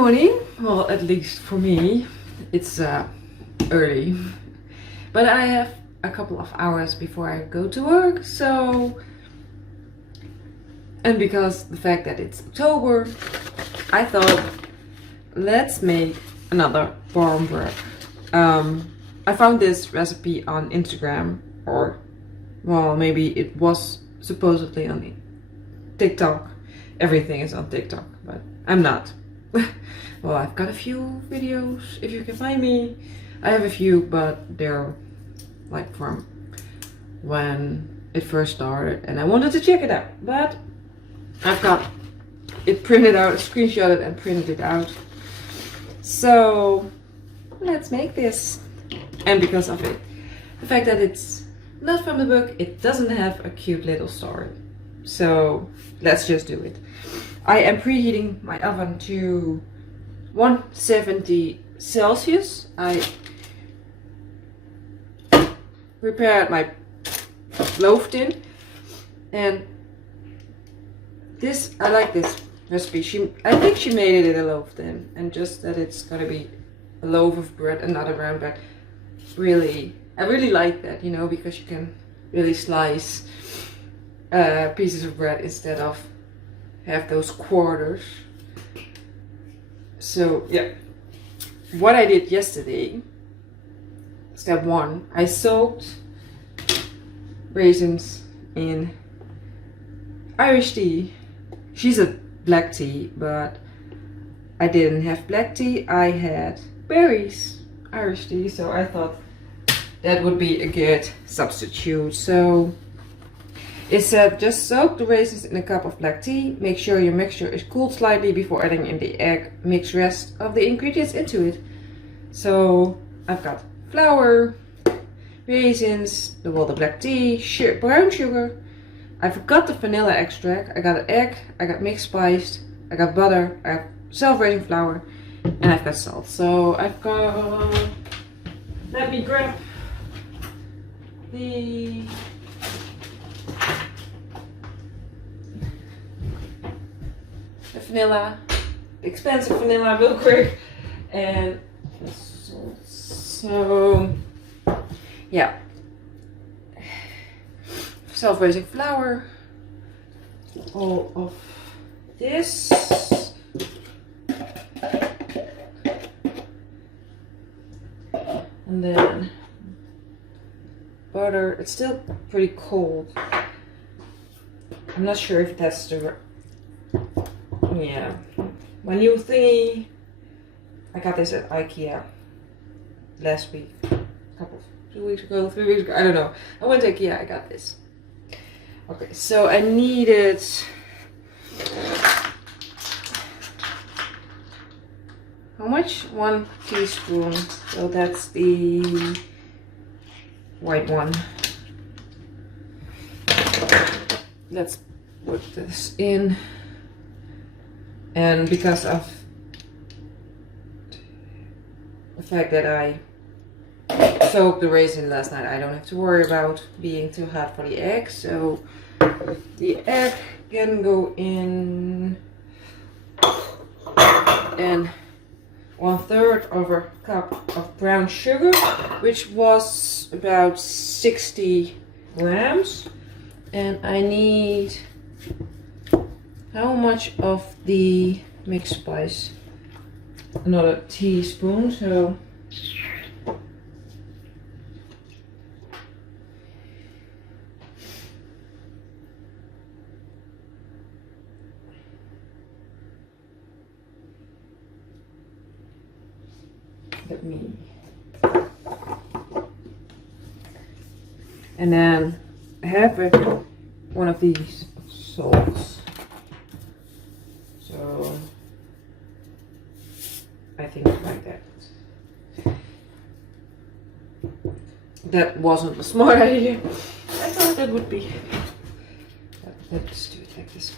morning. Well, at least for me, it's early. But I have a couple of hours before I go to work, so... And because the fact that it's October, I thought, let's make another BarmBrack. I found this recipe on Instagram, or, well, maybe it was supposedly on TikTok. Everything is on TikTok, but I'm not. Well, I've got a few videos, if you can find me. I have a few, but they're like from when it first started and I wanted to check it out. But I've got it printed out, screenshotted and printed it out. So let's make this. And because of it, the fact that it's not from the book, it doesn't have a cute little story. So let's just do it. I am preheating my oven to 170 Celsius. I prepared my loaf tin, and this, I like this recipe. I think she made it in a loaf tin, and just that it's gonna be a loaf of bread and not a round bread. Really, I really like that, you know, because you can really slice pieces of bread instead of have those quarters. So yeah, what I did yesterday, step one, I soaked raisins in Irish tea. She's a black tea, but I didn't have black tea. I had berries Irish tea, so I thought that would be a good substitute. So it said just soak the raisins in a cup of black tea. Make sure your mixture is cooled slightly before adding in the egg. Mix rest of the ingredients into it. So I've got flour, raisins, the black tea, brown sugar. I forgot the vanilla extract. I got an egg, I got mixed spiced, I got butter, I got self-raising flour, and I've got salt. So I've got, let me grab the vanilla, the expensive vanilla real quick, and salt. So yeah, self-raising flour, all of this, and then butter. It's still pretty cold. I'm not sure if that's the, yeah, my new thingy. I got this at IKEA last week, 2 weeks ago, 3 weeks ago, I don't know. I went to IKEA, I got this. Okay, so I needed how much? 1 teaspoon. So that's the white one. Let's put this in. And because of the fact that I soaked the raisin last night, I don't have to worry about being too hot for the egg. So the egg can go in, and 1/3 of a cup of brown sugar, which was about 60 grams. And I need, how much of the mixed spice? Another teaspoon. So let me, and then I have one of these salts. So I think like that. That wasn't a smart idea. I thought that would be. Let's do it like this.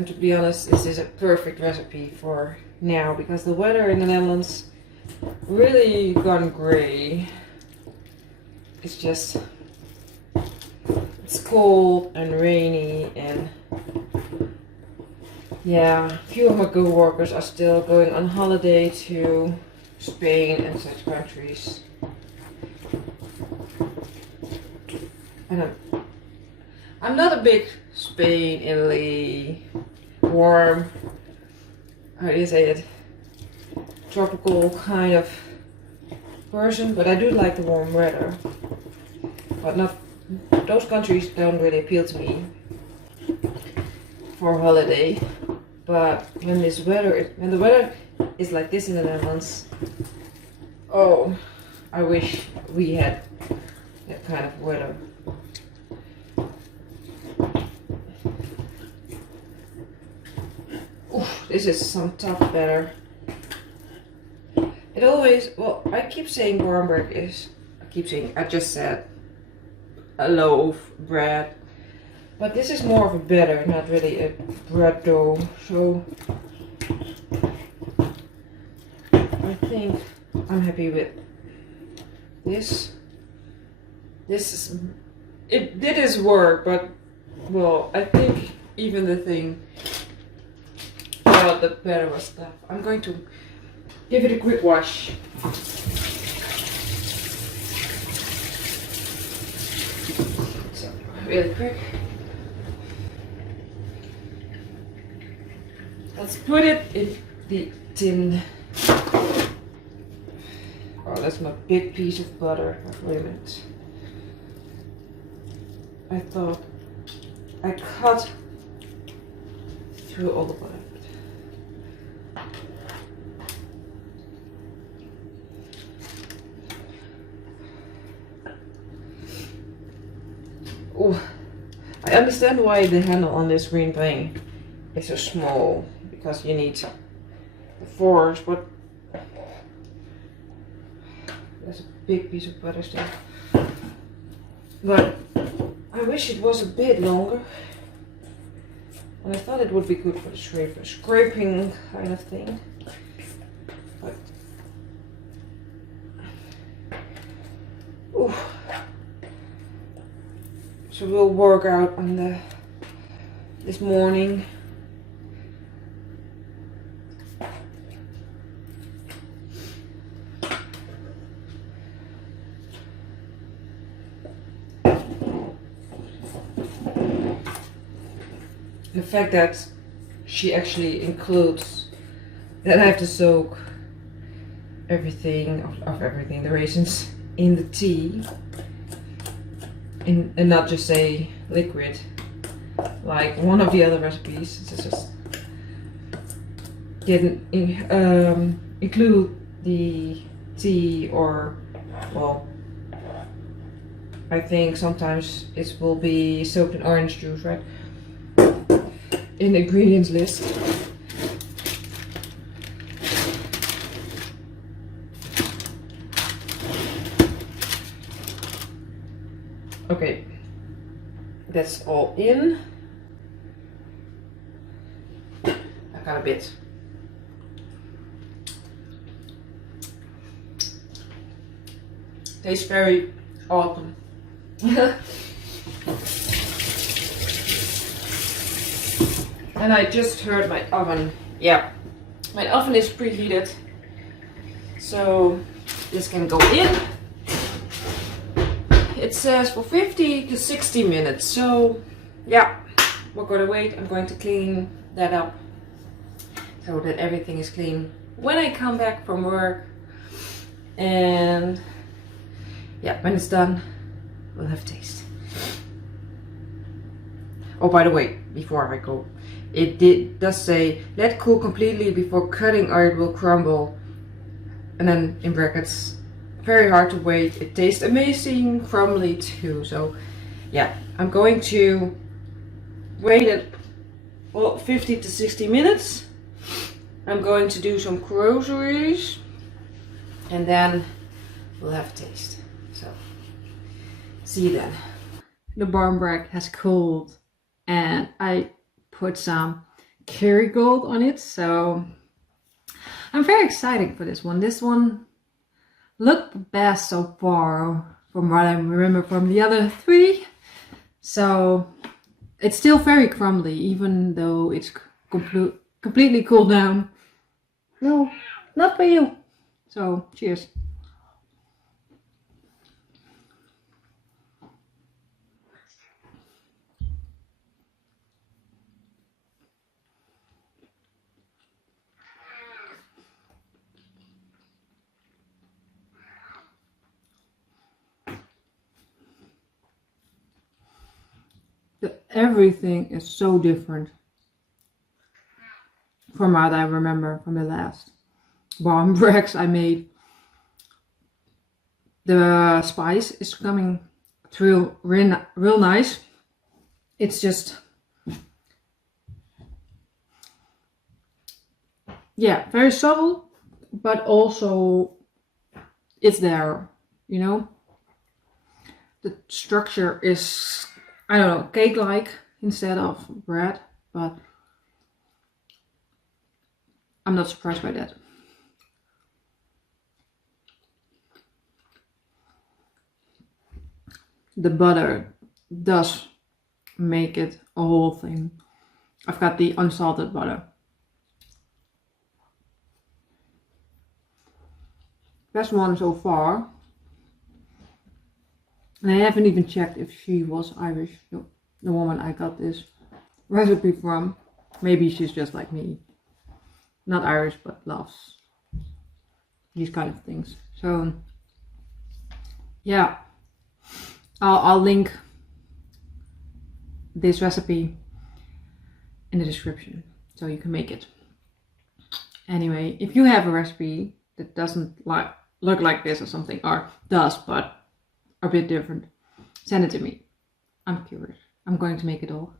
And to be honest, this is a perfect recipe for now because the weather in the Netherlands really gone gray. It's just, it's cold and rainy, and yeah, a few of my co-workers are still going on holiday to Spain and such countries. And I'm not a big Spain, Italy, warm, how do you say it, tropical kind of person, but I do like the warm weather. But not, those countries don't really appeal to me for a holiday. But when when the weather is like this in the Netherlands, oh, I wish we had that kind of weather. Oof, this is some tough batter. It always, well, I keep saying BarmBrack is, I just said a loaf, bread. But this is more of a batter, not really a bread dough. So I think I'm happy with this. This is, it did its work, but well, I think even the thing about the batter was tough. I'm going to give it a quick wash. So really quick. Let's put it in the tin. Oh, that's my big piece of butter. Wait a minute. I thought I cut through all the butter. Oh, I understand why the handle on this green thing is so small. Because you need the force, but there's a big piece of butter still. But I wish it was a bit longer. And I thought it would be good for the scraping kind of thing. But ooh. So we'll work out on this morning. The fact that she actually includes that I have to soak everything of everything, the raisins, in the tea, and not just say liquid like one of the other recipes. It's just didn't include the tea, or well, I think sometimes it will be soaked in orange juice, right? In the ingredients list. Okay, that's all in. I got a bit. Tastes very autumn. And I just heard my oven. Yeah, my oven is preheated, so this can go in. It says for 50 to 60 minutes. So yeah, we're gonna wait. I'm going to clean that up so that everything is clean when I come back from work. And yeah, when it's done, we'll have a taste. Oh, by the way, before I go, it does say let cool completely before cutting or it will crumble. And then in brackets, very hard to wait. It tastes amazing, crumbly too. So yeah, I'm going to wait it, well, 50 to 60 minutes. I'm going to do some groceries and then we'll have a taste. So see you then. The BarmBrack has cooled and I put some Kerrygold on it, so I'm very excited for this one. This one looked the best so far from what I remember from the other 3. So it's still very crumbly, even though it's completely cooled down. No, not for you. So cheers. Everything is so different from what I remember from the last BarmBracks I made. The spice is coming through real nice. It's just, yeah, very subtle, but also it's there, you know. The structure is, I don't know, cake-like instead of bread, but I'm not surprised by that. The butter does make it a whole thing. I've got the unsalted butter. Best one so far. And I haven't even checked if she was Irish, the woman I got this recipe from. Maybe she's just like me. Not Irish, but loves these kind of things. So, yeah. I'll link this recipe in the description so you can make it. Anyway, if you have a recipe that doesn't look like this or something, or does but a bit different, send it to me. I'm curious. I'm going to make it all.